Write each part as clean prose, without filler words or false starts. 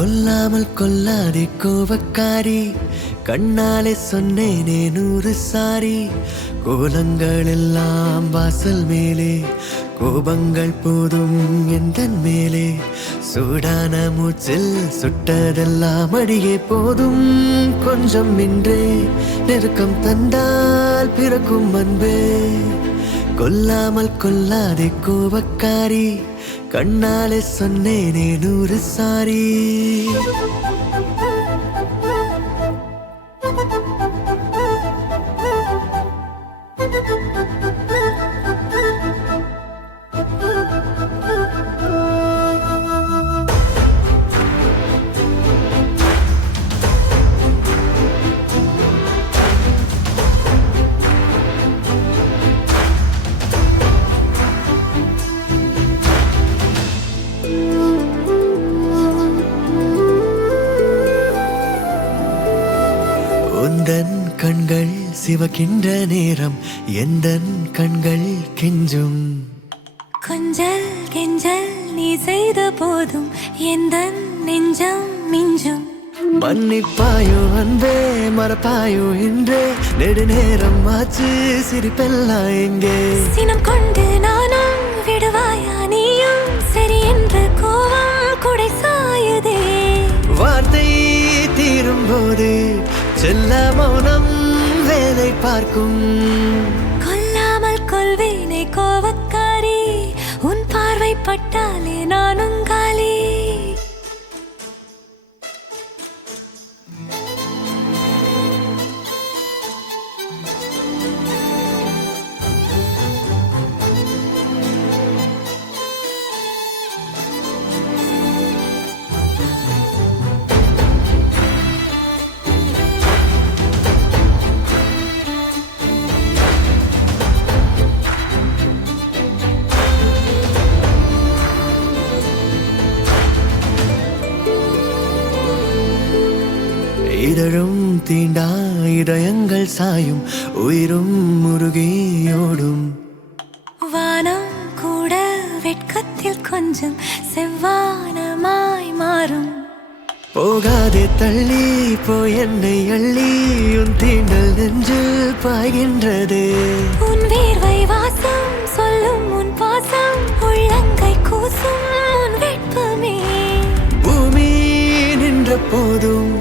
கொல்லாமல் கொல்லாதே கோபக்காரி, கண்ணாலே சொன்னேனே 100 சாரி. கோலங்கள் எல்லாம் வாசல் மேலே, கோபங்கள் போதும் எந்தன் மேலே. சூடான மூச்சில் சுட்டதெல்லாம் அடியே போதும். கொஞ்சம் இன்றே நெருக்கம் தந்தால் பிறக்கும் அன்பே. கொல்லாமல் கொல்லாதே கோபக்காரி, கண்ணாலே சொன்னேனே 100 சாரி. உந்தன் கண்கள் சிவக்கின்ற நேரம் எந்தன் கண்கள் கெஞ்சும். கொஞ்சல் கெஞ்சல் நீ செய்த போதும் எந்தன் நெஞ்சம் மிஞ்சும். மன்னிப்பாயோ அன்பே, மறப்பாயோ இன்றே, நெடுநேரம் ஆச்சு சிரிப்பெல்லாம் எங்கே. சினம் கொண்டு நானும் விடுவாயா நீயும், சரி என்று கோவம் குடை சாயுதே. வார்த்தை தீரும் போது செல்ல மௌனம் வேலை பார்க்கும். கொல்லாமல் கொள்வேனே கோவக்காரி, உன் பார்வை பட்டாலே நானும் காலி. இதழும் தீண்டா இதயங்கள் சாயும், உயிரும் முருகியோடும். வானம் கூட வெட்கத்தில் கொஞ்சம் செவ்வானமாய் மாறும். போகாதே தள்ளி போய் என்னை அள்ளி, உன் தீண்டல் நெஞ்சில் பாய்கின்றது. உன் வேர்வை வாசம் சொல்லும் உன் பாசம், உள்ளங்கை கூசும் உன் வெட்பமே. பூமி நின்ற போதும்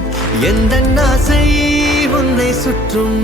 எந்த ஆசை உன்னை சுற்றும்.